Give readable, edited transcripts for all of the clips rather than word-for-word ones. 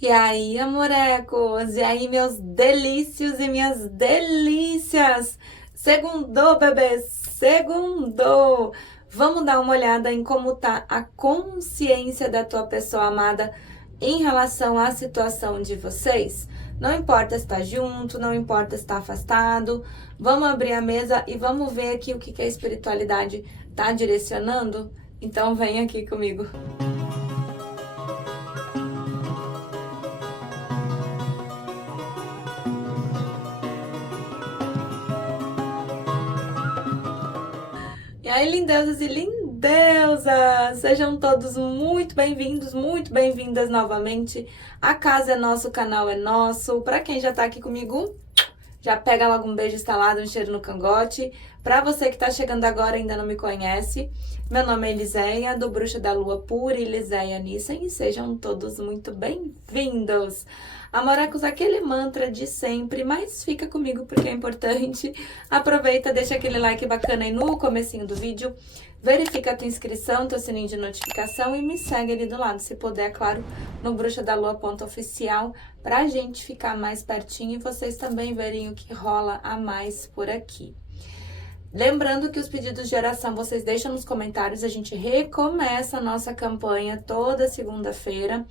E aí, amorecos? E aí, meus delícios e minhas delícias? Segundou, bebê, segundou! Vamos dar uma olhada em como tá a consciência da tua pessoa amada em relação à situação de vocês? Não importa se tá junto, não importa se tá afastado. Vamos abrir a mesa e vamos ver aqui o que a espiritualidade tá direcionando? Então, vem aqui comigo. E aí, lindezas e lindeusas! Sejam todos muito bem-vindos, muito bem-vindas novamente. A casa é nossa, o canal é nosso. Para quem já tá aqui comigo, já pega logo um beijo instalado, um cheiro no cangote. Para você que tá chegando agora e ainda não me conhece, meu nome é Eliséia, do Bruxa da Lua Pura, Eliséia Nissen, e sejam todos muito bem-vindos. Amorecos, aquele mantra de sempre, mas fica comigo porque é importante. Aproveita, deixa aquele like bacana aí no comecinho do vídeo. Verifica a tua inscrição, teu sininho de notificação e me segue ali do lado, se puder, claro, no bruxadalua.oficial, pra gente ficar mais pertinho e vocês também verem o que rola a mais por aqui. Lembrando que os pedidos de oração vocês deixam nos comentários, a gente recomeça a nossa campanha toda segunda-feira,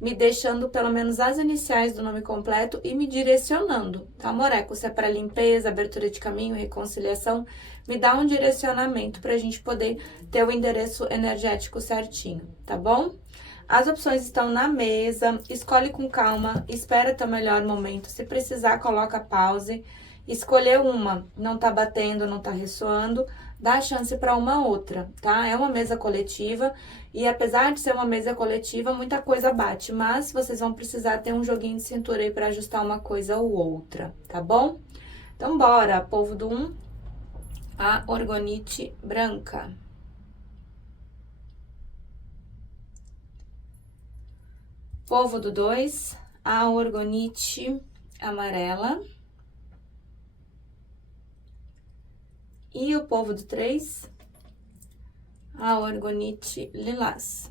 me deixando pelo menos as iniciais do nome completo e me direcionando, tá, amoreco? Se é para limpeza, abertura de caminho, reconciliação, me dá um direcionamento pra gente poder ter o endereço energético certinho, tá bom? As opções estão na mesa, escolhe com calma, espera teu melhor momento, se precisar coloca pause, escolher uma, não tá batendo, não tá ressoando, dá a chance para uma outra, tá? É uma mesa coletiva e apesar de ser uma mesa coletiva, muita coisa bate, mas vocês vão precisar ter um joguinho de cintura aí para ajustar uma coisa ou outra, tá bom? Então bora, povo do 1, a orgonite branca. Povo do 2, a orgonite amarela. E o povo do 3, a orgonite lilás.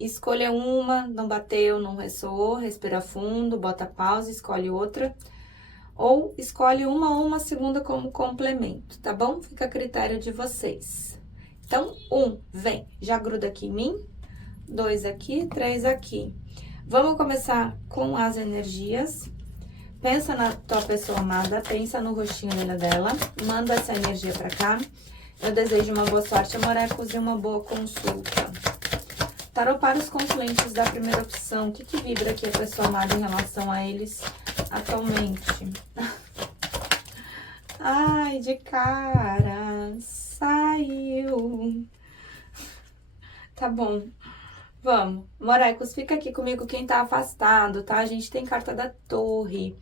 Escolha uma, não bateu, não ressoou, respira fundo, bota pausa, escolhe outra. Ou escolhe uma segunda como complemento, tá bom? Fica a critério de vocês. Então, 1, vem, já gruda aqui em mim. 2 aqui, 3 aqui. Vamos começar com as energias. Pensa na tua pessoa amada, pensa no rostinho dela, manda essa energia pra cá. Eu desejo uma boa sorte, amorecos, e uma boa consulta. Tarô para os consulentes da primeira opção, o que vibra aqui a pessoa amada em relação a eles atualmente? Ai, de cara, saiu. Tá bom. Vamos, morecos, fica aqui comigo quem tá afastado, tá? A gente tem carta da torre.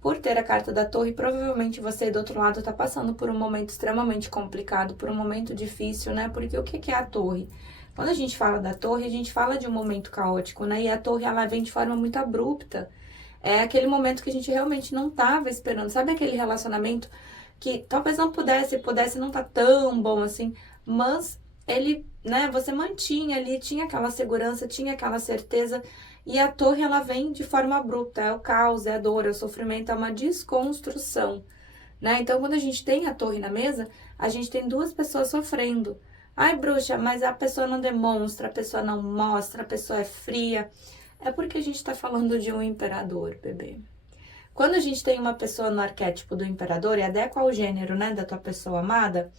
Por ter a carta da torre, provavelmente você do outro lado tá passando por um momento extremamente complicado, por um momento difícil, né? Porque o que é a torre? Quando a gente fala da torre, a gente fala de um momento caótico, né? E a torre, ela vem de forma muito abrupta. É aquele momento que a gente realmente não tava esperando. Sabe aquele relacionamento que talvez não pudesse não tá tão bom assim, mas ele, né, você mantinha ali, tinha aquela segurança, tinha aquela certeza, e a torre, ela vem de forma abrupta, é o caos, é a dor, é o sofrimento, é uma desconstrução, né? Então, quando a gente tem a torre na mesa, a gente tem duas pessoas sofrendo. Ai, bruxa, mas a pessoa não demonstra, a pessoa não mostra, a pessoa é fria. É porque a gente tá falando de um imperador, bebê. Quando a gente tem uma pessoa no arquétipo do imperador, e adequa ao gênero, né, da tua pessoa amada,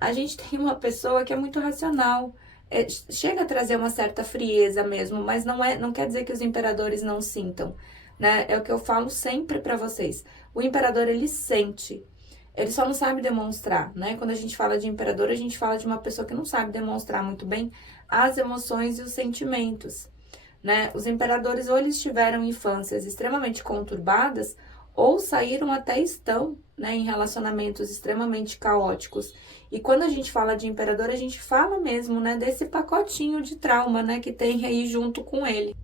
a gente tem uma pessoa que é muito racional, chega a trazer uma certa frieza mesmo, mas não quer dizer que os imperadores não sintam, né? É o que eu falo sempre pra vocês. O imperador, ele sente, ele só não sabe demonstrar, né? Quando a gente fala de imperador, a gente fala de uma pessoa que não sabe demonstrar muito bem as emoções e os sentimentos, né? Os imperadores, ou eles tiveram infâncias extremamente conturbadas, ou saíram até estão, né, em relacionamentos extremamente caóticos. E quando a gente fala de imperador, a gente fala mesmo, né, desse pacotinho de trauma, né, que tem aí junto com ele.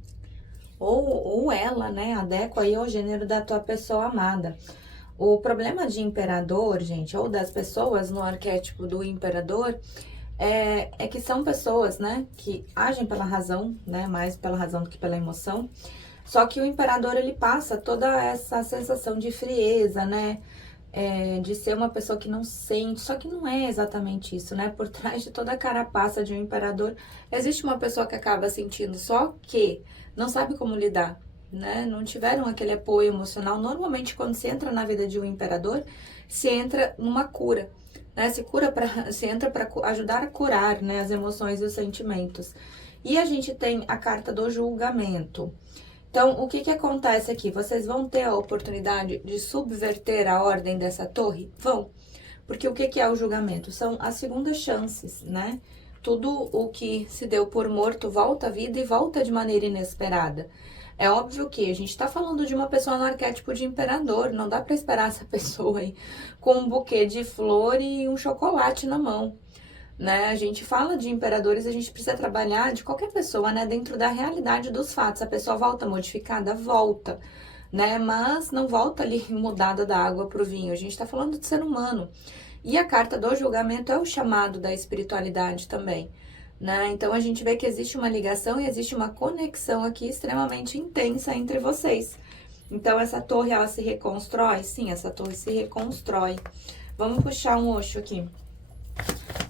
Ou ela, né, adequa aí ao gênero da tua pessoa amada. O problema de imperador, gente, ou das pessoas no arquétipo do imperador, é que são pessoas, né, que agem pela razão, né, mais pela razão do que pela emoção. Só que o imperador, ele passa toda essa sensação de frieza, né, de ser uma pessoa que não sente, só que não é exatamente isso, né, por trás de toda a carapaça de um imperador, existe uma pessoa que acaba sentindo, só que não sabe como lidar, né, não tiveram aquele apoio emocional. Normalmente, quando se entra na vida de um imperador, se entra numa cura, né, se entra para ajudar a curar, né, as emoções e os sentimentos. E a gente tem a carta do julgamento. Então, o que que acontece aqui? Vocês vão ter a oportunidade de subverter a ordem dessa torre? Vão. Porque o que que é o julgamento? São as segundas chances, né? Tudo o que se deu por morto volta à vida e volta de maneira inesperada. É óbvio que a gente tá falando de uma pessoa no arquétipo de imperador, não dá pra esperar essa pessoa aí com um buquê de flor e um chocolate na mão, né? A gente fala de imperadores, a gente precisa trabalhar de qualquer pessoa, né? Dentro da realidade dos fatos. A pessoa volta modificada? Volta, né? Mas não volta ali mudada da água pro vinho. A gente tá falando de ser humano. E a carta do julgamento é o chamado da espiritualidade também, né? Então a gente vê que existe uma ligação e existe uma conexão aqui extremamente intensa entre vocês. Então essa torre, ela se reconstrói? Sim, essa torre se reconstrói. Vamos puxar um Osho aqui.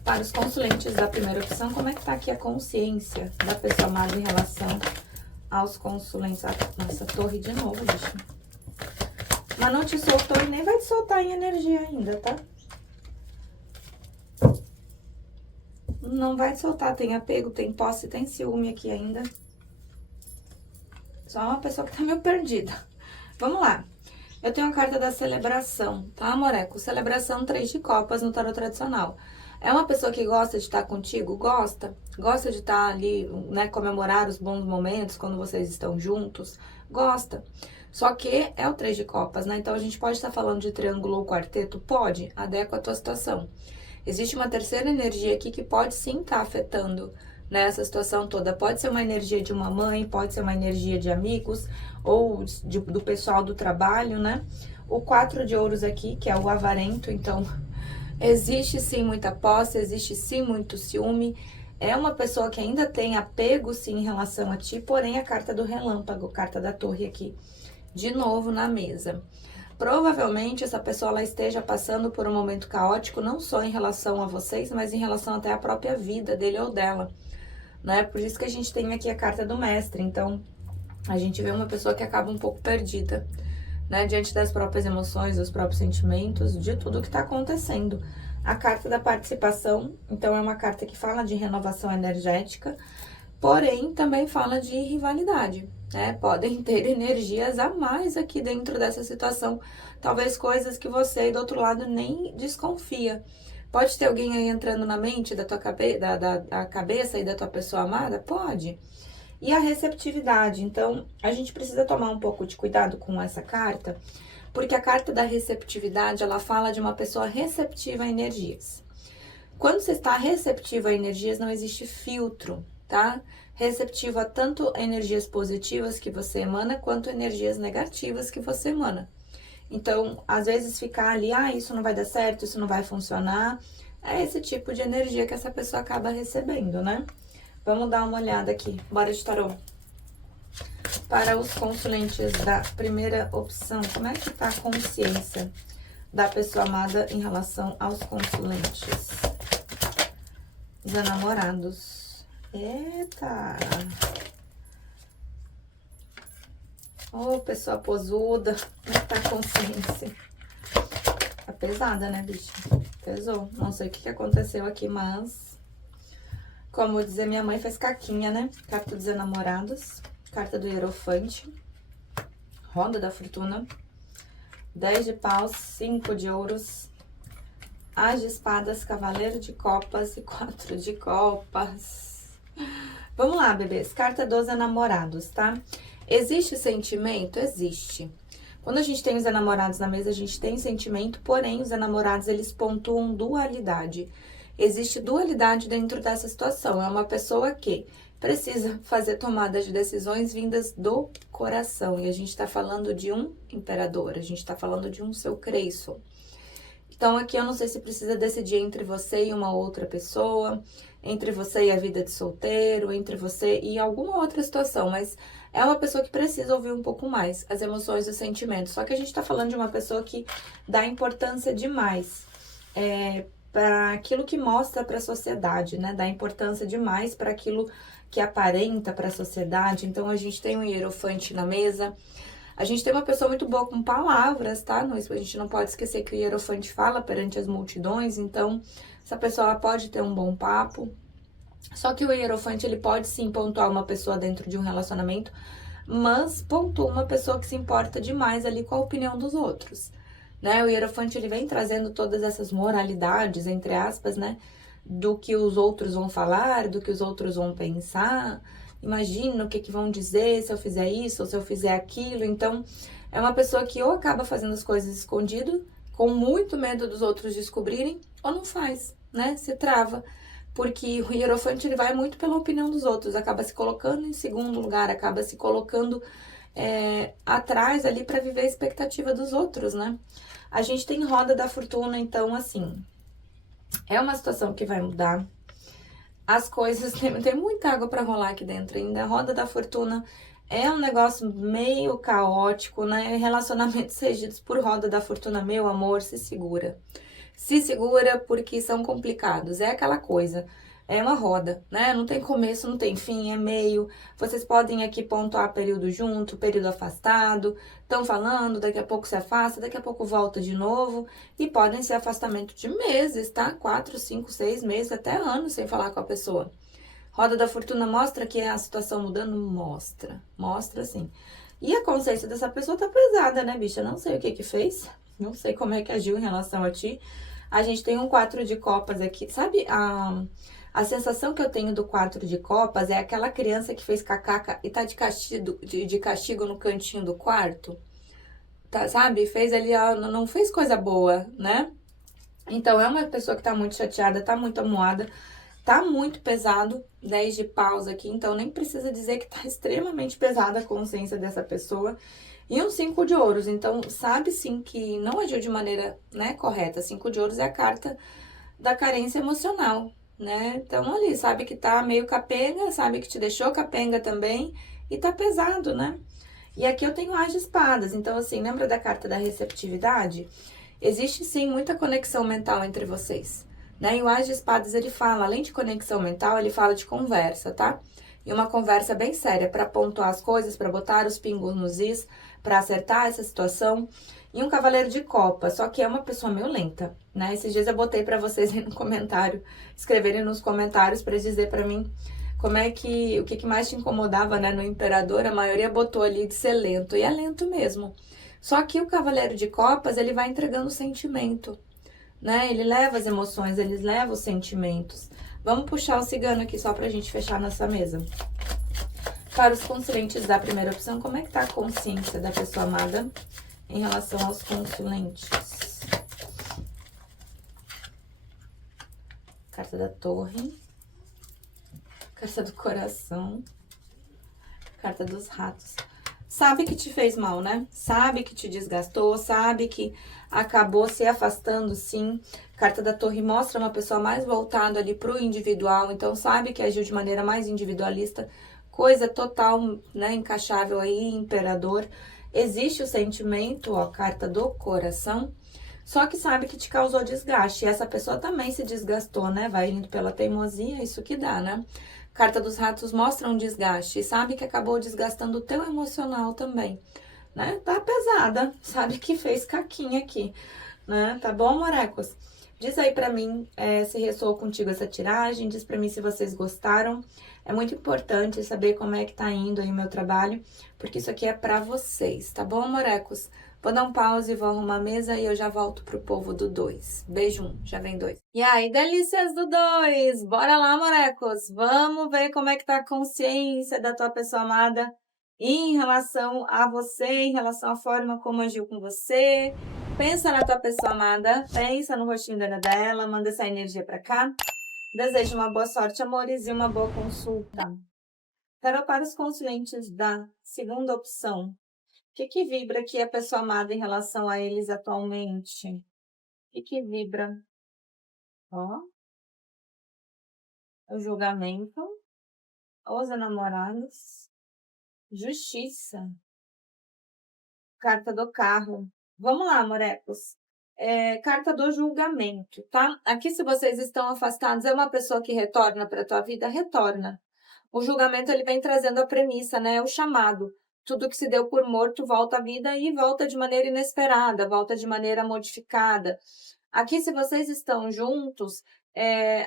Para os consulentes da primeira opção, como é que tá aqui a consciência da pessoa amada em relação aos consulentes? Nossa, torre de novo, bicho. Mas não te soltou e nem vai te soltar em energia ainda, tá? Não vai te soltar, tem apego, tem posse, tem ciúme aqui ainda. Só uma pessoa que tá meio perdida. Vamos lá. Eu tenho a carta da celebração, tá, Amoreco? Celebração 3 de copas no tarot tradicional. É uma pessoa que gosta de estar contigo? Gosta. Gosta de estar ali, né, comemorar os bons momentos quando vocês estão juntos? Gosta. Só que é o 3 de copas, né? Então a gente pode estar falando de triângulo ou quarteto? Pode. Adequa a tua situação. Existe uma terceira energia aqui que pode sim estar afetando, né, essa situação toda. Pode ser uma energia de uma mãe, pode ser uma energia de amigos ou do pessoal do trabalho, né? O 4 de ouros aqui, que é o avarento, então existe sim muita posse, existe sim muito ciúme. É uma pessoa que ainda tem apego sim em relação a ti, porém a carta do relâmpago, carta da torre aqui, de novo na mesa. Provavelmente essa pessoa ela esteja passando por um momento caótico, não só em relação a vocês, mas em relação até à própria vida dele ou dela, né? Por isso que a gente tem aqui a carta do mestre. Então, a gente vê uma pessoa que acaba um pouco perdida, né? Diante das próprias emoções, dos próprios sentimentos, de tudo que tá acontecendo. A carta da participação, então, é uma carta que fala de renovação energética, porém, também fala de rivalidade, né? Podem ter energias a mais aqui dentro dessa situação, talvez coisas que você, do outro lado, nem desconfia. Pode ter alguém aí entrando na mente da tua da cabeça e da tua pessoa amada? Pode. E a receptividade, então, a gente precisa tomar um pouco de cuidado com essa carta, porque a carta da receptividade, ela fala de uma pessoa receptiva a energias. Quando você está receptiva a energias, não existe filtro, tá? Receptiva tanto a energias positivas que você emana, quanto energias negativas que você emana. Então, às vezes ficar ali, isso não vai dar certo, isso não vai funcionar, é esse tipo de energia que essa pessoa acaba recebendo, né? Vamos dar uma olhada aqui, bora de tarô. Para os consulentes da primeira opção, como é que tá a consciência da pessoa amada em relação aos consulentes? Os enamorados. Eita! Ô, pessoa posuda, como é que tá a consciência? Tá pesada, né, bicho? Pesou. Não sei o que aconteceu aqui, mas... Como dizer, minha mãe fez caquinha, né? Carta dos enamorados, carta do hierofante, roda da fortuna, 10 de paus, 5 de ouros, as de espadas, cavaleiro de copas e 4 de copas. Vamos lá, bebês. Carta dos enamorados, tá? Existe sentimento? Existe. Quando a gente tem os enamorados na mesa, a gente tem sentimento, porém, os enamorados, eles pontuam dualidade. Existe dualidade dentro dessa situação. É uma pessoa que precisa fazer tomadas de decisões vindas do coração. E a gente tá falando de um imperador, a gente tá falando de um seu Creyson. Então, aqui eu não sei se precisa decidir entre você e uma outra pessoa. entre você e a vida de solteiro, entre você e alguma outra situação, mas é uma pessoa que precisa ouvir um pouco mais as emoções e os sentimentos. Só que a gente tá falando de uma pessoa que dá importância demais para aquilo que mostra para a sociedade, né? Dá importância demais para aquilo que aparenta para a sociedade. Então a gente tem um hierofante na mesa. A gente tem uma pessoa muito boa com palavras, tá? A gente não pode esquecer que o hierofante fala perante as multidões, então essa pessoa ela pode ter um bom papo. Só que o hierofante ele pode sim pontuar uma pessoa dentro de um relacionamento, mas pontua uma pessoa que se importa demais ali com a opinião dos outros, né? O hierofante ele vem trazendo todas essas moralidades, entre aspas, né? Do que os outros vão falar, do que os outros vão pensar. Imagina o que que vão dizer se eu fizer isso ou se eu fizer aquilo. Então, é uma pessoa que ou acaba fazendo as coisas escondido, com muito medo dos outros descobrirem, ou não faz, né? Se trava. Porque o hierofante ele vai muito pela opinião dos outros, acaba se colocando em segundo lugar, acaba se colocando atrás ali para viver a expectativa dos outros, né? A gente tem roda da fortuna, então, assim, é uma situação que vai mudar. As coisas, tem muita água para rolar aqui dentro ainda. A roda da fortuna é um negócio meio caótico, né? Relacionamentos regidos por roda da fortuna, meu amor, se segura. Se segura porque são complicados. É aquela coisa. É uma roda, né? Não tem começo, não tem fim, é meio. Vocês podem aqui pontuar período junto, período afastado. Estão falando, daqui a pouco se afasta, daqui a pouco volta de novo. E podem ser afastamento de meses, tá? 4, 5, 6 meses, até anos sem falar com a pessoa. Roda da Fortuna mostra que é a situação mudando? Mostra. Mostra sim. E a consciência dessa pessoa tá pesada, né, bicha? Não sei o que que fez. Não sei como é que agiu em relação a ti. A gente tem um 4 de copas aqui. Sabe a sensação que eu tenho do 4 de copas é aquela criança que fez cacaca e tá de castigo no cantinho do quarto. Tá, sabe? Fez ali, ó, não fez coisa boa, né? Então, é uma pessoa que tá muito chateada, tá muito amuada, tá muito pesado, 10 de paus aqui, então nem precisa dizer que tá extremamente pesada a consciência dessa pessoa. E um 5 de ouros, então sabe sim que não agiu de maneira, né, correta. 5 de ouros é a carta da carência emocional, né? Então ali, sabe que tá meio capenga, sabe que te deixou capenga também e tá pesado, né? E aqui eu tenho as de espadas, então assim, lembra da carta da receptividade? Existe sim muita conexão mental entre vocês, né? E o As de Espadas ele fala, além de conexão mental, ele fala de conversa, tá? E uma conversa bem séria para pontuar as coisas, para botar os pingos nos is, para acertar essa situação. E um cavaleiro de copa, só que é uma pessoa meio lenta, né? Esses dias eu botei para vocês aí no comentário, escreverem nos comentários para dizer para mim como é que o que mais te incomodava, né, no imperador. A maioria botou ali de ser lento, e é lento mesmo. Só que o Cavaleiro de Copas, ele vai entregando sentimento, né? Ele leva as emoções, ele leva os sentimentos. Vamos puxar o cigano aqui só pra gente fechar nossa mesa. Para os consulentes da primeira opção, como é que tá a consciência da pessoa amada em relação aos consulentes? Carta da Torre. Carta do Coração. Carta dos Ratos. Sabe que te fez mal, né? Sabe que te desgastou, sabe que acabou se afastando, sim. Carta da Torre mostra uma pessoa mais voltada ali pro individual, então sabe que agiu de maneira mais individualista, coisa total, né, encaixável aí, imperador. Existe o sentimento, ó, carta do coração, só que sabe que te causou desgaste. E essa pessoa também se desgastou, né? Vai indo pela teimosia, isso que dá, né? Carta dos Ratos mostra um desgaste e sabe que acabou desgastando o teu emocional também, né? Tá pesada, sabe que fez caquinha aqui, né? Tá bom, morecos? Diz aí pra mim se ressoou contigo essa tiragem, diz pra mim se vocês gostaram. É muito importante saber como é que tá indo aí o meu trabalho, porque isso aqui é pra vocês, tá bom, morecos? Vou dar um pause, vou arrumar a mesa e eu já volto pro povo do 2. Beijo, já vem 2. E aí, delícias do 2! Bora lá, morecos! Vamos ver como é que tá a consciência da tua pessoa amada em relação a você, em relação à forma como agiu com você. Pensa na tua pessoa amada, pensa no rostinho dela, manda essa energia pra cá. Desejo uma boa sorte, amores, e uma boa consulta. Tarô para os consulentes da segunda opção. O que vibra aqui a pessoa amada em relação a eles atualmente? O que vibra? Ó. o julgamento, os enamorados, justiça, carta do carro. Vamos lá, morecos. Carta do julgamento, tá? Aqui, se vocês estão afastados, é uma pessoa que retorna para a tua vida? Retorna. O julgamento, ele vem trazendo a premissa, né? O chamado. Tudo que se deu por morto volta à vida e volta de maneira inesperada, volta de maneira modificada. Aqui, se vocês estão juntos,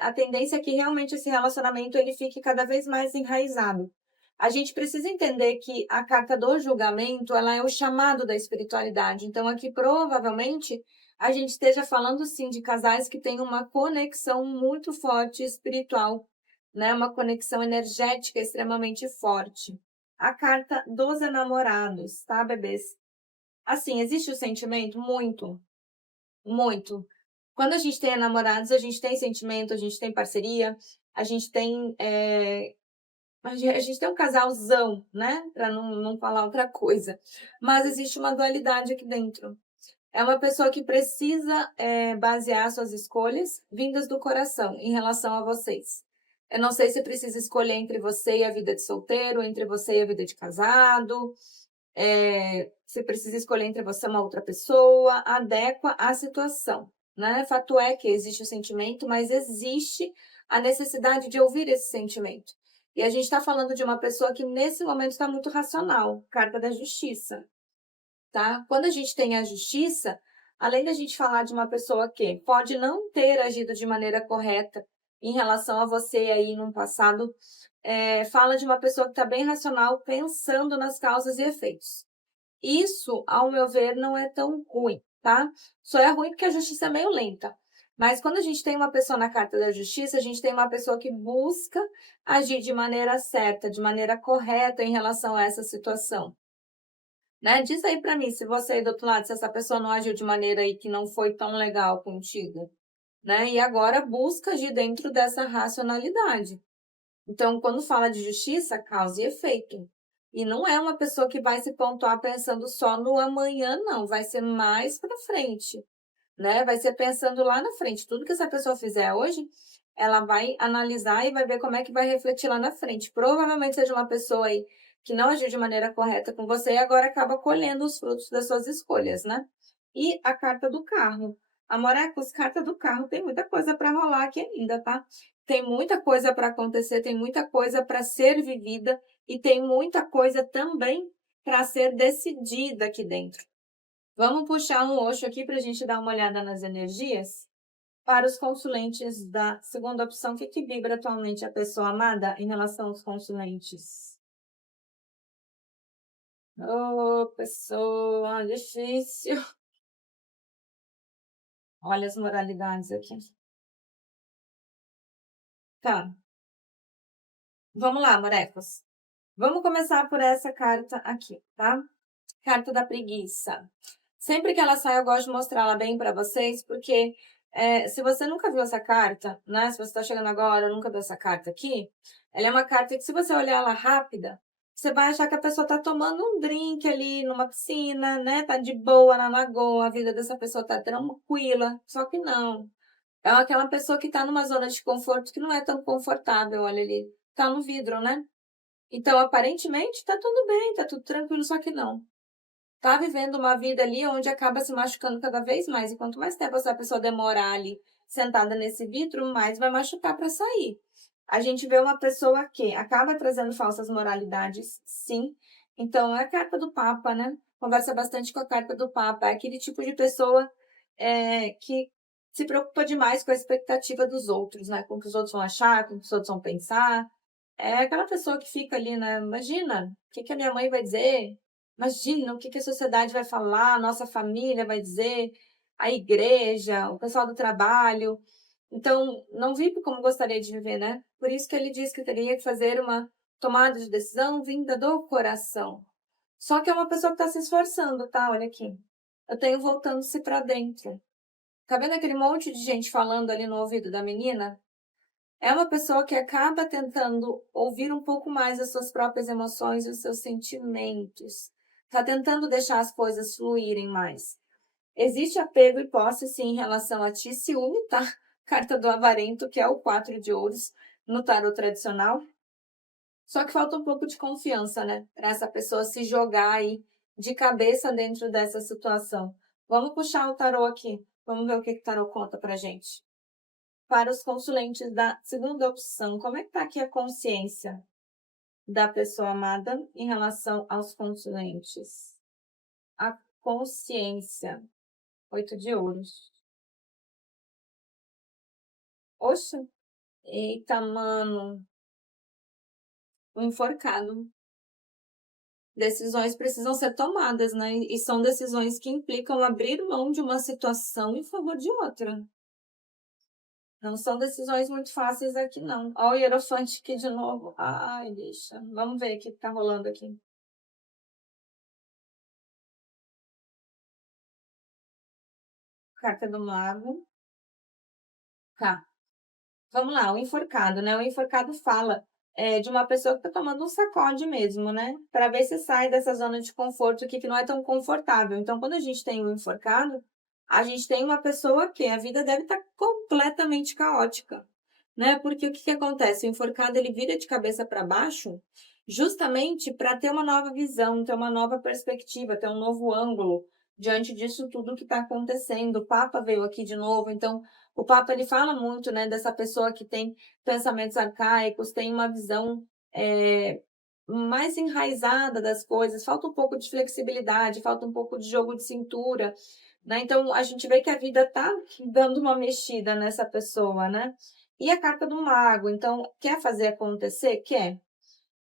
a tendência é que realmente esse relacionamento ele fique cada vez mais enraizado. A gente precisa entender que a carta do julgamento, ela é o chamado da espiritualidade. Então, aqui, provavelmente, a gente esteja falando, sim, de casais que têm uma conexão muito forte espiritual, né? Uma conexão energética extremamente forte. A carta dos enamorados, tá, bebês? Assim, existe o sentimento? Muito, muito. Quando a gente tem namorados, a gente tem sentimento, a gente tem parceria, a gente tem, a gente tem um casalzão, né? Para não falar outra coisa. Mas existe uma dualidade aqui dentro. É uma pessoa que precisa basear suas escolhas vindas do coração em relação a vocês. Eu não sei se precisa escolher entre você e a vida de solteiro, entre você e a vida de casado, se precisa escolher entre você e uma outra pessoa, adequa à situação, né? Fato é que existe o sentimento, mas existe a necessidade de ouvir esse sentimento. E a gente está falando de uma pessoa que nesse momento está muito racional, carta da justiça, tá? Quando a gente tem a justiça, além da gente falar de uma pessoa que pode não ter agido de maneira correta em relação a você aí no passado, fala de uma pessoa que está bem racional, pensando nas causas e efeitos. Isso, ao meu ver, não é tão ruim, tá? Só é ruim porque a justiça é meio lenta. Mas quando a gente tem uma pessoa na carta da justiça, a gente tem uma pessoa que busca agir de maneira certa, de maneira correta em relação a essa situação. Né? Diz aí pra mim, se você aí do outro lado, se essa pessoa não agiu de maneira aí que não foi tão legal contigo, né? E agora busca agir dentro dessa racionalidade. Então, quando fala de justiça, causa e efeito. E não é uma pessoa que vai se pontuar pensando só no amanhã, não. Vai ser mais para frente, né? Vai ser pensando lá na frente. Tudo que essa pessoa fizer hoje, ela vai analisar e vai ver como é que vai refletir lá na frente. Provavelmente seja uma pessoa aí que não agiu de maneira correta com você e agora acaba colhendo os frutos das suas escolhas, né? E a carta do carro. Amorecos, carta do carro, tem muita coisa para rolar aqui ainda, tá? Tem muita coisa para acontecer, tem muita coisa para ser vivida e tem muita coisa também para ser decidida aqui dentro. Vamos puxar um Osho aqui para a gente dar uma olhada nas energias? Para os consulentes da segunda opção, o que vibra atualmente a pessoa amada em relação aos consulentes? Ô, pessoa difícil. Olha as moralidades aqui. Tá, vamos lá, morecos. Vamos começar por essa carta aqui, tá? Carta da preguiça. Sempre que ela sai, eu gosto de mostrar ela bem para vocês, porque se você nunca viu essa carta, né? Se você está chegando agora, nunca viu essa carta aqui, ela é uma carta que, se você olhar ela rápida, você vai achar que a pessoa está tomando um drink ali numa piscina, né? Tá de boa na lagoa, a vida dessa pessoa tá tranquila. Só que não. É aquela pessoa que tá numa zona de conforto que não é tão confortável, olha ali. Tá no vidro, né? Então, aparentemente, tá tudo bem, tá tudo tranquilo, só que não. Tá vivendo uma vida ali onde acaba se machucando cada vez mais. E quanto mais tempo essa pessoa demorar ali sentada nesse vidro, mais vai machucar para sair. A gente vê uma pessoa que acaba trazendo falsas moralidades, sim. Então, é a carta do Papa, né? Conversa bastante com a carta do Papa. É aquele tipo de pessoa que se preocupa demais com a expectativa dos outros, né? Com o que os outros vão achar, com o que os outros vão pensar. É aquela pessoa que fica ali, né? Imagina, o que a minha mãe vai dizer? Imagina o que a sociedade vai falar, a nossa família vai dizer, a igreja, o pessoal do trabalho. Então, não vive como gostaria de viver, né? Por isso que ele diz que teria que fazer uma tomada de decisão vinda do coração. Só que é uma pessoa que está se esforçando, tá? Olha aqui. Eu tenho voltando-se para dentro. Tá vendo aquele monte de gente falando ali no ouvido da menina? É uma pessoa que acaba tentando ouvir um pouco mais as suas próprias emoções e os seus sentimentos. Está tentando deixar as coisas fluírem mais. Existe apego e posse, sim, em relação a ti, ciúme, tá? Carta do avarento, que é o 4 de ouros. no tarô tradicional. Só que falta um pouco de confiança, né? Para essa pessoa se jogar aí de cabeça dentro dessa situação. Vamos puxar o tarô aqui. Vamos ver o que o tarô conta pra gente. Para os consulentes da segunda opção, como é que tá aqui a consciência da pessoa amada em relação aos consulentes? A consciência. 8 de ouros. Oxa! Eita, mano. O enforcado. Decisões precisam ser tomadas, né? E são decisões que implicam abrir mão de uma situação em favor de outra. Não são decisões muito fáceis aqui, não. Olha o Hierofante aqui de novo. Ai, bicha. Vamos ver o que tá rolando aqui. Carta do Mago. Tá. Vamos lá, o enforcado, né? O enforcado fala de uma pessoa que tá tomando um sacode mesmo, né? Para ver se sai dessa zona de conforto aqui que não é tão confortável. Então, quando a gente tem o enforcado, a gente tem uma pessoa que a vida deve estar completamente caótica, né? Porque o que que acontece? O enforcado ele vira de cabeça para baixo justamente para ter uma nova visão, ter uma nova perspectiva, ter um novo ângulo diante disso tudo que está acontecendo. O Papa veio aqui de novo, então o Papa ele fala muito, né, dessa pessoa que tem pensamentos arcaicos, tem uma visão mais enraizada das coisas, falta um pouco de flexibilidade, falta um pouco de jogo de cintura, né? Então a gente vê que a vida tá dando uma mexida nessa pessoa, né? E a carta do mago, então quer fazer acontecer? Quer.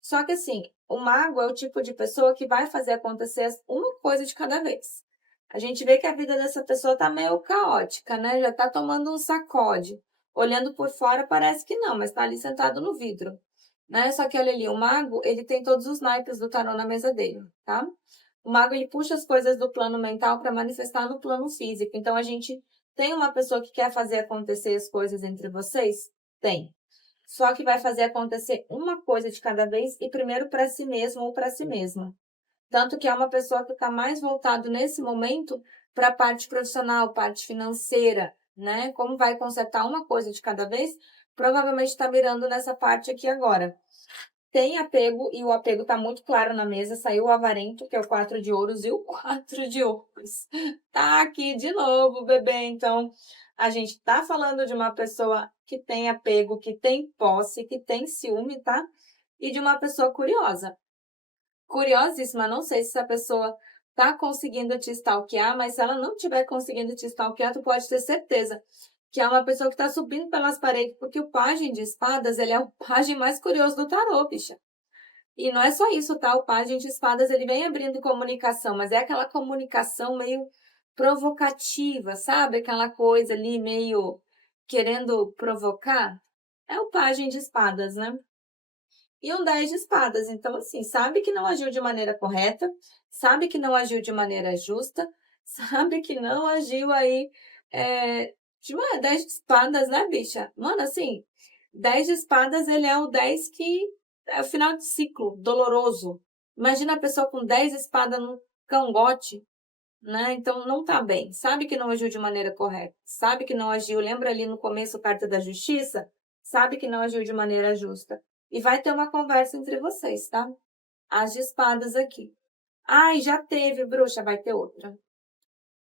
Só que assim, o mago é o tipo de pessoa que vai fazer acontecer uma coisa de cada vez. A gente vê que a vida dessa pessoa tá meio caótica, né? Já tá tomando um sacode. Olhando por fora parece que não, mas tá ali sentado no vidro, né? Só que olha ali, o mago, ele tem todos os naipes do tarô na mesa dele, tá? O mago, ele puxa as coisas do plano mental para manifestar no plano físico. Então, a gente tem uma pessoa que quer fazer acontecer as coisas entre vocês? Tem. Só que vai fazer acontecer uma coisa de cada vez e primeiro para si mesmo ou para si mesma. Tanto que é uma pessoa que está mais voltado nesse momento para a parte profissional, parte financeira, né? Como vai consertar uma coisa de cada vez, provavelmente está mirando nessa parte aqui agora. Tem apego, e o apego está muito claro na mesa. Saiu o avarento, que é o 4 de ouros, e o 4 de ouros. Tá aqui de novo, bebê. Então, a gente tá falando de uma pessoa que tem apego, que tem posse, que tem ciúme, tá? E de uma pessoa curiosa. Curiosíssima, não sei se essa pessoa tá conseguindo te stalkear, mas se ela não estiver conseguindo te stalkear, tu pode ter certeza que é uma pessoa que tá subindo pelas paredes, porque o pajem de espadas, ele é o pajem mais curioso do tarô, bicha. E não é só isso, tá? O pajem de espadas, ele vem abrindo comunicação, mas é aquela comunicação meio provocativa, sabe? Aquela coisa ali meio querendo provocar. É o pajem de espadas, né? E um 10 de espadas. Então, assim, sabe que não agiu de maneira correta, sabe que não agiu de maneira justa, sabe que não agiu aí de uma 10 de espadas, né, bicha? Mano, assim, 10 de espadas, ele é o 10 que é o final de ciclo, doloroso. Imagina a pessoa com 10 espadas no cangote, né? Então, não tá bem. Sabe que não agiu de maneira correta, sabe que não agiu. Lembra ali no começo, carta da justiça? Sabe que não agiu de maneira justa. E vai ter uma conversa entre vocês, tá? As de espadas aqui. Ai, já teve, bruxa, vai ter outra.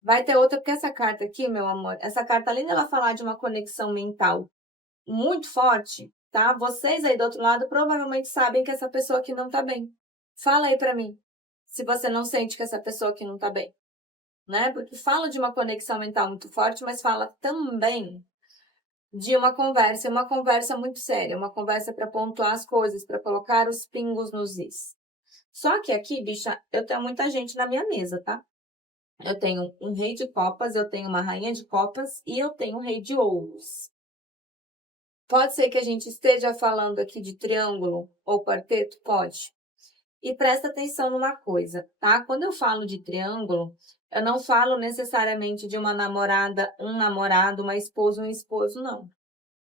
Vai ter outra, porque essa carta aqui, meu amor, essa carta, além dela falar de uma conexão mental muito forte, tá? Vocês aí do outro lado provavelmente sabem que essa pessoa aqui não tá bem. Fala aí pra mim, se você não sente que essa pessoa aqui não tá bem, né? Porque fala de uma conexão mental muito forte, mas fala também de uma conversa muito séria, uma conversa para pontuar as coisas, para colocar os pingos nos is. Só que aqui, bicha, eu tenho muita gente na minha mesa, tá? Eu tenho um rei de copas, eu tenho uma rainha de copas e eu tenho um rei de ouros. Pode ser que a gente esteja falando aqui de triângulo ou quarteto? Pode. E presta atenção numa coisa, tá? Quando eu falo de triângulo, eu não falo necessariamente de uma namorada, um namorado, uma esposa, um esposo, não.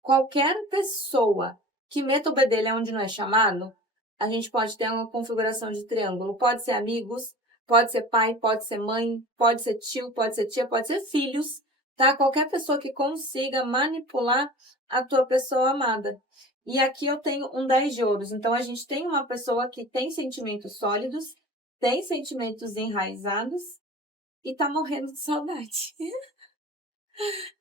Qualquer pessoa que meta o bedelho onde não é chamado, a gente pode ter uma configuração de triângulo. Pode ser amigos, pode ser pai, pode ser mãe, pode ser tio, pode ser tia, pode ser filhos, tá? Qualquer pessoa que consiga manipular a tua pessoa amada. E aqui eu tenho um 10 de ouros. Então, a gente tem uma pessoa que tem sentimentos sólidos, tem sentimentos enraizados e tá morrendo de saudade.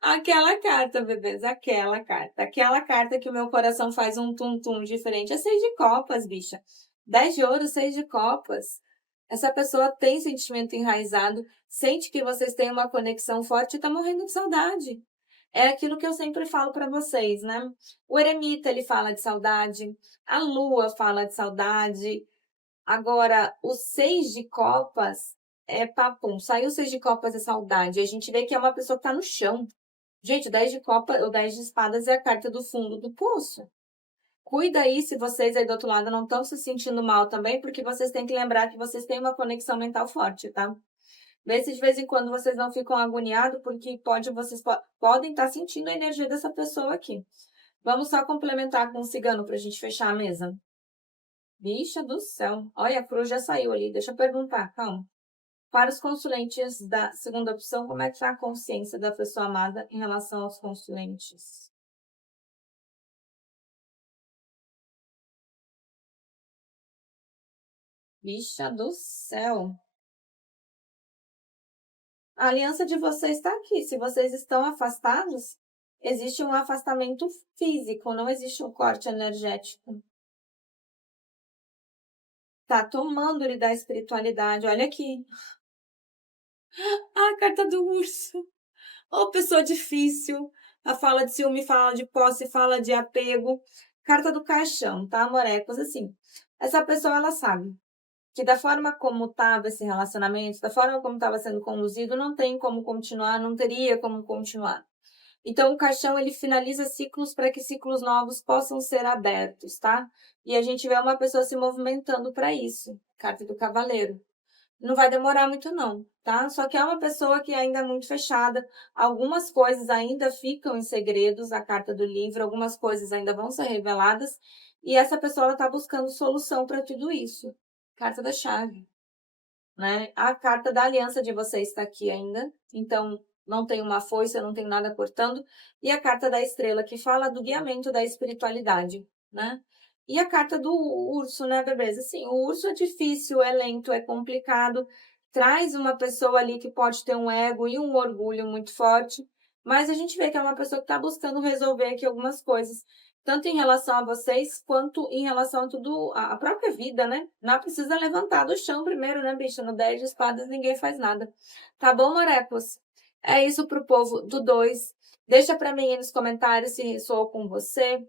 Aquela carta, bebês, aquela carta. Aquela carta que o meu coração faz um tum-tum diferente. É 6 de copas, bicha. 10 de ouro, 6 de copas. Essa pessoa tem sentimento enraizado, sente que vocês têm uma conexão forte e tá morrendo de saudade. É aquilo que eu sempre falo para vocês, né? O eremita, ele fala de saudade, a lua fala de saudade. Agora, o 6 de copas é papum. Saiu o 6 de copas é saudade. A gente vê que é uma pessoa que tá no chão. Gente, o 10 de copa, o 10 de espadas é a carta do fundo do poço. Cuida aí se vocês aí do outro lado não estão se sentindo mal também, porque vocês têm que lembrar que vocês têm uma conexão mental forte, tá? Vê se de vez em quando vocês não ficam agoniados, porque vocês podem estar sentindo a energia dessa pessoa aqui. Vamos só complementar com o cigano para a gente fechar a mesa. Bicha do céu. Olha, a cruz já saiu ali. Deixa eu perguntar, calma. Para os consulentes da segunda opção, como é que está a consciência da pessoa amada em relação aos consulentes? Bicha do céu. A aliança de vocês está aqui. Se vocês estão afastados, existe um afastamento físico, não existe um corte energético. Tá tomando-lhe da espiritualidade. Olha aqui. A carta do urso. Ô, pessoa difícil. A fala de ciúme, fala de posse, fala de apego. Carta do caixão, tá, morecos? Assim, essa pessoa, ela sabe que da forma como estava esse relacionamento, da forma como estava sendo conduzido, não tem como continuar, não teria como continuar. Então, o caixão, ele finaliza ciclos para que ciclos novos possam ser abertos, tá? E a gente vê uma pessoa se movimentando para isso. Carta do cavaleiro. Não vai demorar muito não, tá? Só que é uma pessoa que ainda é muito fechada. Algumas coisas ainda ficam em segredos, a carta do livro, algumas coisas ainda vão ser reveladas. E essa pessoa está buscando solução para tudo isso. Carta da chave, né? A carta da aliança de vocês está aqui ainda. Então, não tem uma foice, eu não tenho nada cortando. E a carta da estrela, que fala do guiamento da espiritualidade, né? E a carta do urso, né, bebês? Assim, o urso é difícil, é lento, é complicado, traz uma pessoa ali que pode ter um ego e um orgulho muito forte, mas a gente vê que é uma pessoa que está buscando resolver aqui algumas coisas, tanto em relação a vocês, quanto em relação a tudo, a própria vida, né? Não precisa levantar do chão primeiro, né, bicha? No 10 de espadas ninguém faz nada. Tá bom, morecos? É isso pro povo do 2. Deixa para mim aí nos comentários se ressoou com você.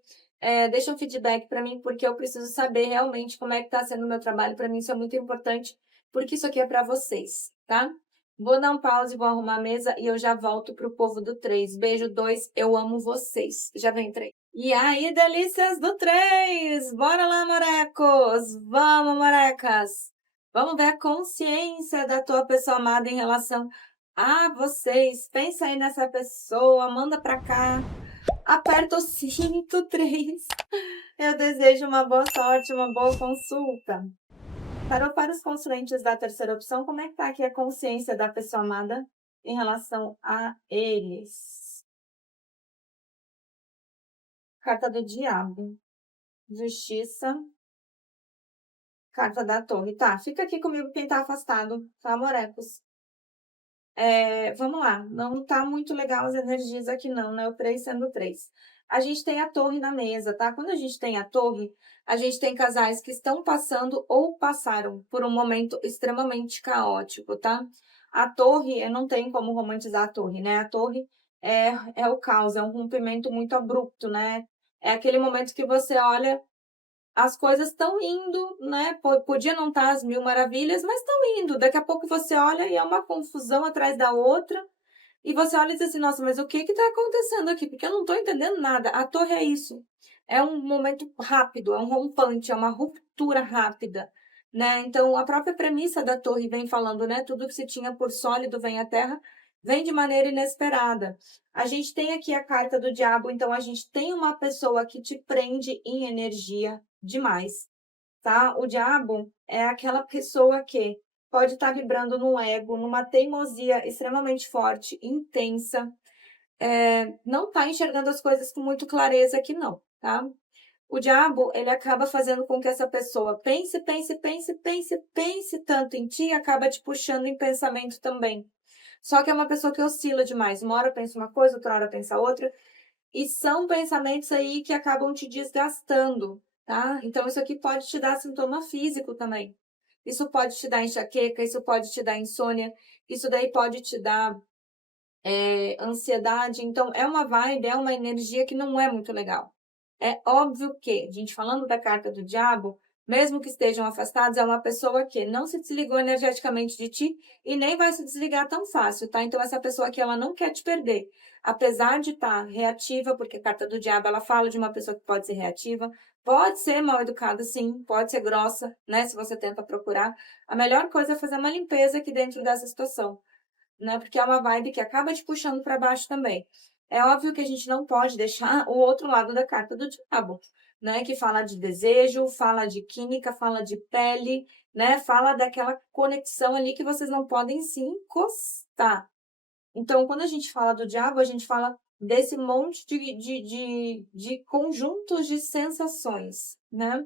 Deixa um feedback para mim, porque eu preciso saber realmente como é que está sendo o meu trabalho. Para mim isso é muito importante, porque isso aqui é para vocês, tá? Vou dar um pause, vou arrumar a mesa e eu já volto pro povo do 3. Beijo 2, eu amo vocês. Já vem 3. E aí, delícias do 3! Bora lá, morecos! Vamos, morecas! Vamos ver a consciência da tua pessoa amada em relação a vocês. Pensa aí nessa pessoa, manda pra cá. Aperta o cinto 3. Eu desejo uma boa sorte, uma boa consulta. Para os consulentes da terceira opção, como é que tá aqui a consciência da pessoa amada em relação a eles? Carta do diabo. Justiça. Carta da torre. Tá, fica aqui comigo quem tá afastado, tá, morecos? Vamos lá, não tá muito legal as energias aqui não, né? O 3 sendo 3. A gente tem a torre na mesa, tá? Quando a gente tem a torre, a gente tem casais que estão passando ou passaram por um momento extremamente caótico, tá? A torre, não tem como romantizar a torre, né? A torre é o caos, é um rompimento muito abrupto, né? É aquele momento que você olha, as coisas estão indo, né? Podia não estar às mil maravilhas, mas estão indo. Daqui a pouco você olha e é uma confusão atrás da outra. E você olha e diz assim, nossa, mas o que está acontecendo aqui? Porque eu não estou entendendo nada. A torre é isso. É um momento rápido, é um rompante, é uma ruptura rápida, né? Então, a própria premissa da torre vem falando, né? Tudo que se tinha por sólido vem à terra, vem de maneira inesperada. A gente tem aqui a carta do diabo, então a gente tem uma pessoa que te prende em energia demais, tá? O diabo é aquela pessoa que pode estar vibrando no ego, numa teimosia extremamente forte, intensa, não está enxergando as coisas com muito clareza aqui não, tá? O diabo, ele acaba fazendo com que essa pessoa pense, pense, pense, pense, pense tanto em ti e acaba te puxando em pensamento também. Só que é uma pessoa que oscila demais. Uma hora pensa uma coisa, outra hora pensa outra. E são pensamentos aí que acabam te desgastando, tá? Então, isso aqui pode te dar sintoma físico também. Isso pode te dar enxaqueca, isso pode te dar insônia, isso daí pode te dar ansiedade. Então, é uma vibe, é uma energia que não é muito legal. É óbvio que, a gente falando da carta do diabo, mesmo que estejam afastados, é uma pessoa que não se desligou energeticamente de ti e nem vai se desligar tão fácil, tá? Então, essa pessoa aqui, ela não quer te perder. Apesar de estar reativa, porque a carta do diabo, ela fala de uma pessoa que pode ser reativa, pode ser mal educada, sim, pode ser grossa, né? Se você tenta procurar. A melhor coisa é fazer uma limpeza aqui dentro dessa situação, né? Porque é uma vibe que acaba te puxando para baixo também. É óbvio que a gente não pode deixar o outro lado da carta do diabo, né? Que fala de desejo, fala de química, fala de pele, né? Fala daquela conexão ali que vocês não podem se encostar. Então, quando a gente fala do diabo, a gente fala desse monte de conjuntos de sensações, né?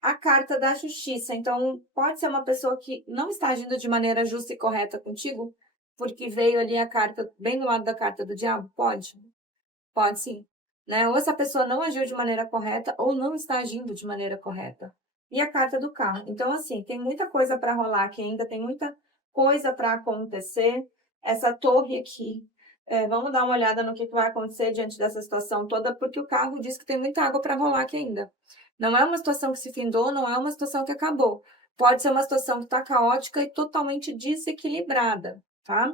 A carta da justiça. Então, pode ser uma pessoa que não está agindo de maneira justa e correta contigo, porque veio ali a carta bem do lado da carta do diabo? Pode. Pode sim. Né? Ou essa pessoa não agiu de maneira correta, ou não está agindo de maneira correta. E a carta do carro. Então, assim, tem muita coisa para rolar aqui ainda, tem muita coisa para acontecer. Essa torre aqui, vamos dar uma olhada no que vai acontecer diante dessa situação toda, porque o carro diz que tem muita água para rolar aqui ainda. Não é uma situação que se findou, não é uma situação que acabou. Pode ser uma situação que está caótica e totalmente desequilibrada, tá?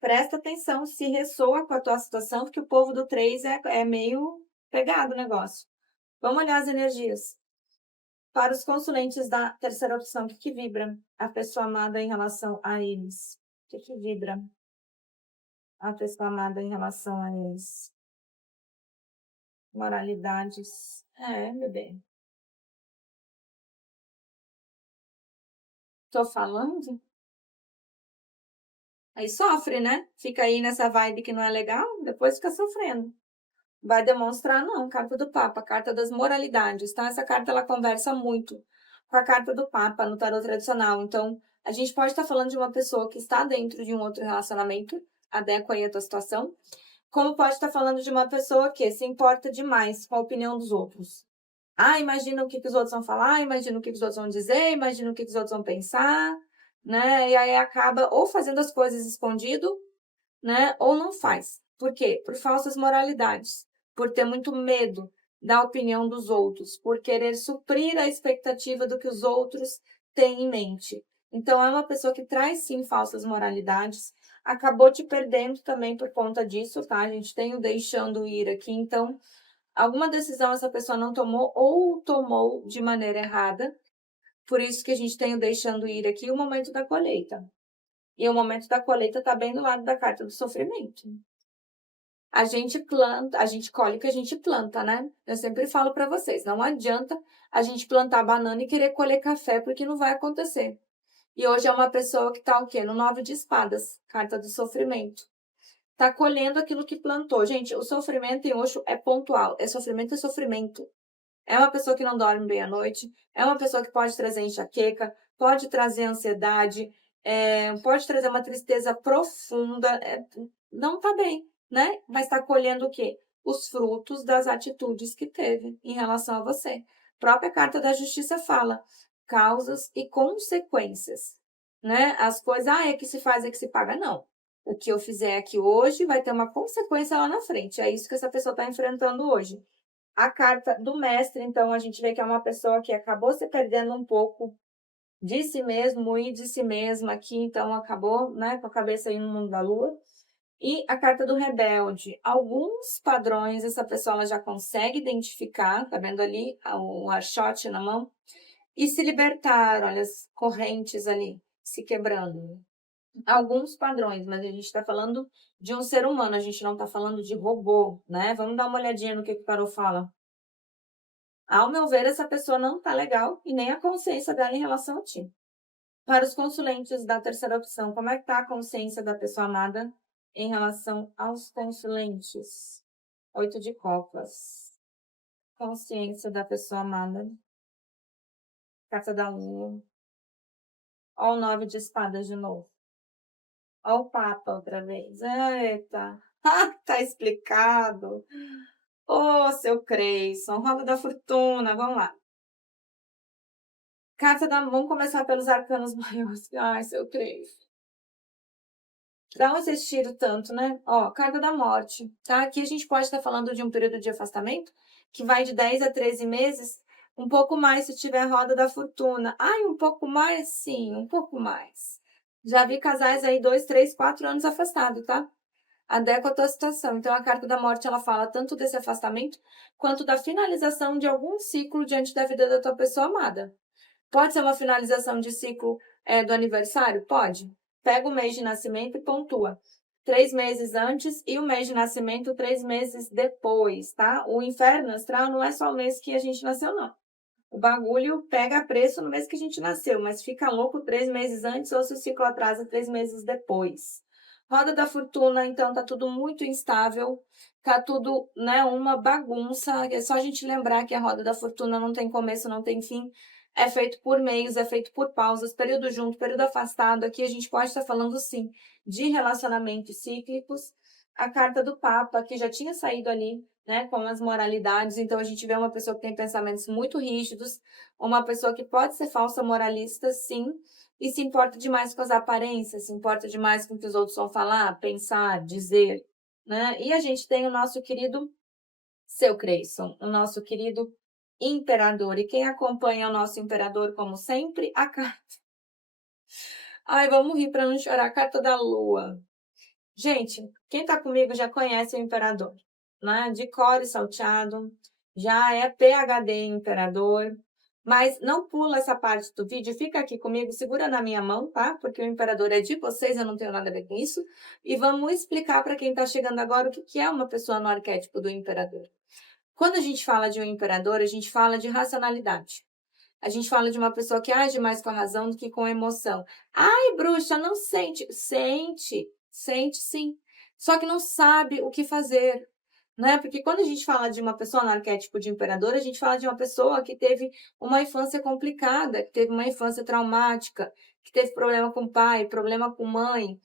Presta atenção se ressoa com a tua situação, porque o povo do 3 é meio pegado o negócio. Vamos olhar as energias. Para os consulentes da terceira opção, o que vibra a pessoa amada em relação a eles? O que vibra a pessoa amada em relação a eles? Moralidades. Bebê. Tô falando? Aí sofre, né? Fica aí nessa vibe que não é legal, depois fica sofrendo. Vai demonstrar, não, carta do Papa, carta das moralidades, tá? Essa carta, ela conversa muito com a carta do Papa no tarot tradicional. Então, a gente pode estar falando de uma pessoa que está dentro de um outro relacionamento, adequa aí a tua situação, como pode estar falando de uma pessoa que se importa demais com a opinião dos outros. Ah, imagina o que os outros vão falar, imagina o que os outros vão dizer, imagina o que os outros vão pensar, né? E aí acaba ou fazendo as coisas escondido, né? Ou não faz. Por quê? Por falsas moralidades, por ter muito medo da opinião dos outros, por querer suprir a expectativa do que os outros têm em mente. Então, é uma pessoa que traz, sim, falsas moralidades, acabou te perdendo também por conta disso, tá? A gente tem o deixando ir aqui, então, alguma decisão essa pessoa não tomou ou tomou de maneira errada, por isso que a gente tem o deixando ir aqui, o momento da colheita. E o momento da colheita está bem do lado da carta do sofrimento. A gente planta, a gente colhe o que a gente planta, né? Eu sempre falo para vocês, não adianta a gente plantar banana e querer colher café, porque não vai acontecer. E hoje é uma pessoa que está o quê? No 9 de espadas, carta do sofrimento. Está colhendo aquilo que plantou. Gente, o sofrimento em Osho é pontual. É sofrimento, é sofrimento. É uma pessoa que não dorme bem à noite, é uma pessoa que pode trazer enxaqueca, pode trazer ansiedade, pode trazer uma tristeza profunda, não está bem, né? Mas está colhendo o quê? Os frutos das atitudes que teve em relação a você. A própria carta da justiça fala causas e consequências, né? As coisas, é que se faz, é que se paga, não. O que eu fizer aqui hoje vai ter uma consequência lá na frente. É isso que essa pessoa está enfrentando hoje. A carta do mestre, então, a gente vê que é uma pessoa que acabou se perdendo um pouco de si mesmo e de si mesma aqui, então acabou, né, com a cabeça aí no mundo da lua. E a carta do rebelde, alguns padrões essa pessoa ela já consegue identificar, tá vendo ali o archote na mão? E se libertar, olha as correntes ali se quebrando. Alguns padrões, mas a gente está falando de um ser humano, a gente não está falando de robô, né? Vamos dar uma olhadinha no que o Carol fala. Ao meu ver, essa pessoa não tá legal e nem a consciência dela em relação a ti. Para os consulentes da terceira opção, como é que tá a consciência da pessoa amada em relação aos consulentes? 8 de copas. consciência da pessoa amada. Carta da Lua. Ó o 9 de espadas de novo. Ó o Papa outra vez. Eita. Tá explicado. Ô, seu Creyson. Roda da Fortuna. Vamos lá. Carta da... Vamos começar pelos arcanos maiores. Ai, seu Creyson. Pra onde vocês tiram tanto, né? Ó, carta da morte, tá? Aqui a gente pode estar falando de um período de afastamento que vai de 10 a 13 meses, um pouco mais se tiver roda da fortuna. Ai, um pouco mais? Sim, um pouco mais. Já vi casais aí 2, 3, 4 anos afastados, tá? Adequa a tua situação. Então, a carta da morte, ela fala tanto desse afastamento, quanto da finalização de algum ciclo diante da vida da tua pessoa amada. Pode ser uma finalização de ciclo do aniversário? Pode. Pega o mês de nascimento e pontua. 3 meses antes e o mês de nascimento 3 meses depois, tá? O inferno astral não é só o mês que a gente nasceu, não. O bagulho pega preço no mês que a gente nasceu, mas fica louco 3 meses antes ou se o ciclo atrasa 3 meses depois. Roda da fortuna, então, tá tudo muito instável, tá tudo, né, uma bagunça. É só a gente lembrar que a roda da fortuna não tem começo, não tem fim. É feito por meios, é feito por pausas, período junto, período afastado. Aqui a gente pode estar falando, sim, de relacionamentos cíclicos. A carta do Papa, que já tinha saído ali, né, com as moralidades. Então, a gente vê uma pessoa que tem pensamentos muito rígidos, uma pessoa que pode ser falsa moralista, sim, e se importa demais com as aparências, se importa demais com o que os outros vão falar, pensar, dizer, né? E a gente tem o nosso querido Seu Creyson, o nosso querido imperador. E quem acompanha o nosso imperador, como sempre, a carta. Ai, vamos rir para não chorar. A carta da lua. Gente, quem tá comigo já conhece o imperador, né? De cor e salteado, já é PhD em imperador. Mas não pula essa parte do vídeo, fica aqui comigo, segura na minha mão, tá? Porque o imperador é de vocês, eu não tenho nada a ver com isso. E vamos explicar para quem está chegando agora o que é uma pessoa no arquétipo do imperador. Quando a gente fala de um imperador, a gente fala de racionalidade. A gente fala de uma pessoa que age mais com a razão do que com a emoção. Ai, bruxa, não sente. Sente, sente sim. Só que não sabe o que fazer, né? Porque quando a gente fala de uma pessoa no arquétipo de imperador, a gente fala de uma pessoa que teve uma infância complicada, que teve uma infância traumática, que teve problema com pai, problema com mãe,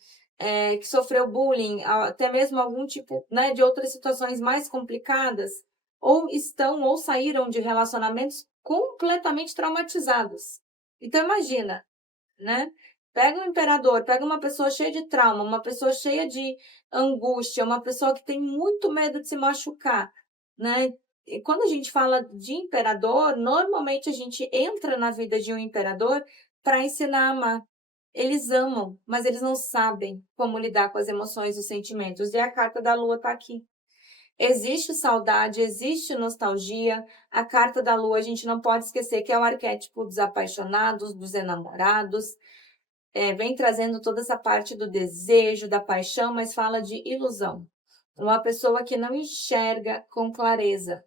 que sofreu bullying, até mesmo algum tipo, né, de outras situações mais complicadas, ou estão ou saíram de relacionamentos completamente traumatizados. Então imagina, né? Pega um imperador, pega uma pessoa cheia de trauma, uma pessoa cheia de angústia, uma pessoa que tem muito medo de se machucar, né? E quando a gente fala de imperador, normalmente a gente entra na vida de um imperador para ensinar a amar. Eles amam, mas eles não sabem como lidar com as emoções e os sentimentos. E a carta da lua está aqui. Existe saudade, existe nostalgia. A carta da lua, a gente não pode esquecer que é o arquétipo dos apaixonados, dos enamorados. Vem trazendo toda essa parte do desejo, da paixão, mas fala de ilusão. Uma pessoa que não enxerga com clareza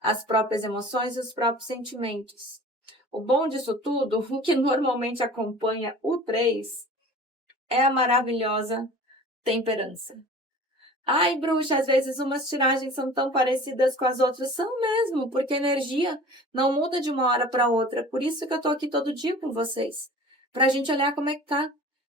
as próprias emoções e os próprios sentimentos. O bom disso tudo, o que normalmente acompanha o 3, é a maravilhosa temperança. Ai, bruxa, às vezes umas tiragens são tão parecidas com as outras. São mesmo, porque a energia não muda de uma hora para outra. Por isso que eu tô aqui todo dia com vocês, para a gente olhar como é que tá.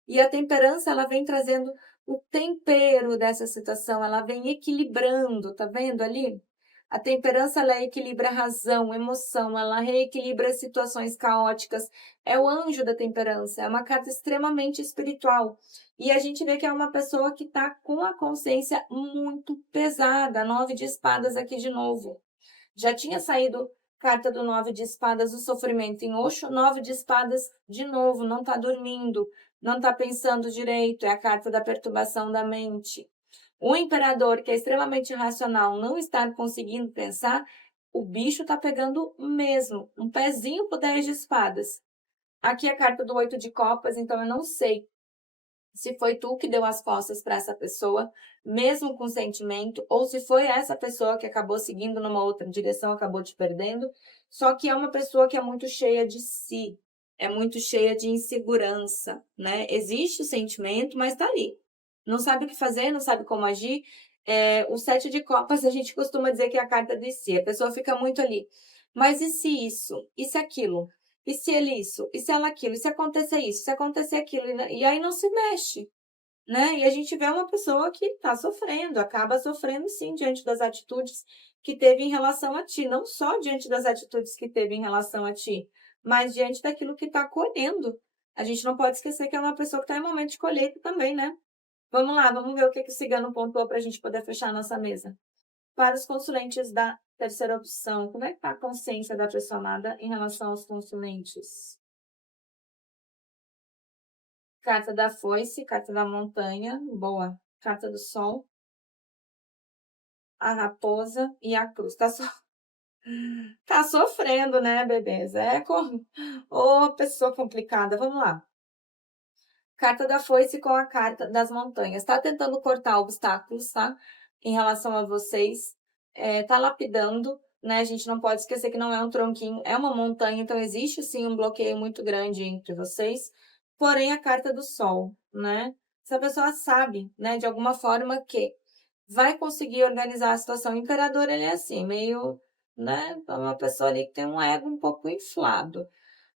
E a temperança, ela vem trazendo o tempero dessa situação, ela vem equilibrando, tá vendo ali? A temperança, ela equilibra razão, emoção, ela reequilibra as situações caóticas. É o anjo da temperança, é uma carta extremamente espiritual. E a gente vê que é uma pessoa que está com a consciência muito pesada. 9 de espadas aqui de novo. Já tinha saído carta do 9 de espadas, o sofrimento em Osho. 9 de espadas de novo, não está dormindo, não está pensando direito. É a carta da perturbação da mente. O imperador, que é extremamente racional, não estar conseguindo pensar, o bicho está pegando mesmo. Um pezinho pro 10 de espadas. Aqui é a carta do 8 de copas, então eu não sei se foi tu que deu as costas para essa pessoa, mesmo com sentimento, ou se foi essa pessoa que acabou seguindo numa outra direção, acabou te perdendo. Só que é uma pessoa que é muito cheia de si, é muito cheia de insegurança, né? Existe o sentimento, mas tá ali. Não sabe o que fazer, não sabe como agir. O 7 de copas, a gente costuma dizer que é a carta do "e se", a pessoa fica muito ali, mas e se isso? E se aquilo? E se ele isso? E se ela aquilo? E se acontecer isso? Se acontecer aquilo? E aí não se mexe, né. E a gente vê uma pessoa que está sofrendo, acaba sofrendo sim diante das atitudes que teve em relação a ti, não só diante das atitudes que teve em relação a ti, mas diante daquilo que está colhendo. A gente não pode esquecer que é uma pessoa que está em momento de colheita também, né. Vamos lá, vamos ver o que que o cigano pontuou para a gente poder fechar a nossa mesa. Para os consulentes da terceira opção, como é que está a consciência da pessoa amada em relação aos consulentes? Carta da foice, carta da montanha, boa. Carta do sol, a raposa e a cruz. Tá sofrendo, né, bebês? Ô, pessoa complicada. Vamos lá. Carta da foice com a carta das montanhas. Tá tentando cortar obstáculos, tá? Em relação a vocês. Tá lapidando, né? A gente não pode esquecer que não é um tronquinho, é uma montanha, então existe sim um bloqueio muito grande entre vocês. Porém, a carta do sol, né? Essa pessoa sabe, né, de alguma forma que vai conseguir organizar a situação. O imperador, ele é assim, meio, né? É uma pessoa ali que tem um ego um pouco inflado.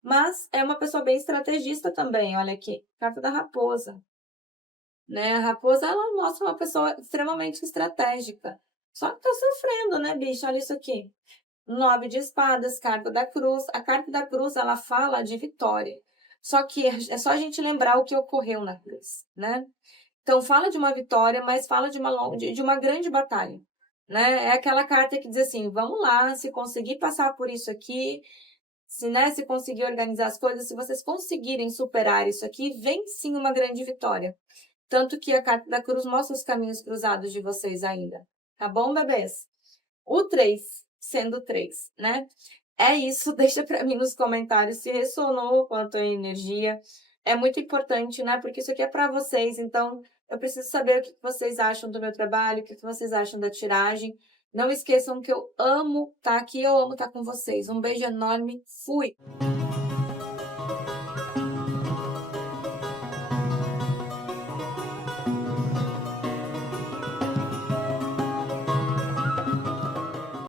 Mas é uma pessoa bem estrategista também, olha aqui, carta da raposa, né, a raposa ela mostra uma pessoa extremamente estratégica, só que tá sofrendo, né, bicho, olha isso aqui, 9 de espadas, carta da cruz, a carta da cruz ela fala de vitória, só que é só a gente lembrar o que ocorreu na cruz, né. Então fala de uma vitória, mas fala de uma grande batalha, né, é aquela carta que diz assim: "Vamos lá, se conseguir passar por isso aqui, se, né, se conseguir organizar as coisas, se vocês conseguirem superar isso aqui, vem sim uma grande vitória. Tanto que a carta da cruz mostra os caminhos cruzados de vocês ainda. Tá bom, bebês? O 3 sendo 3, né? É isso, deixa para mim nos comentários se ressonou com a tua energia. É muito importante, né? Porque isso aqui é para vocês, então eu preciso saber o que vocês acham do meu trabalho, o que vocês acham da tiragem. Não esqueçam que eu amo estar aqui, eu amo estar com vocês. Um beijo enorme, fui!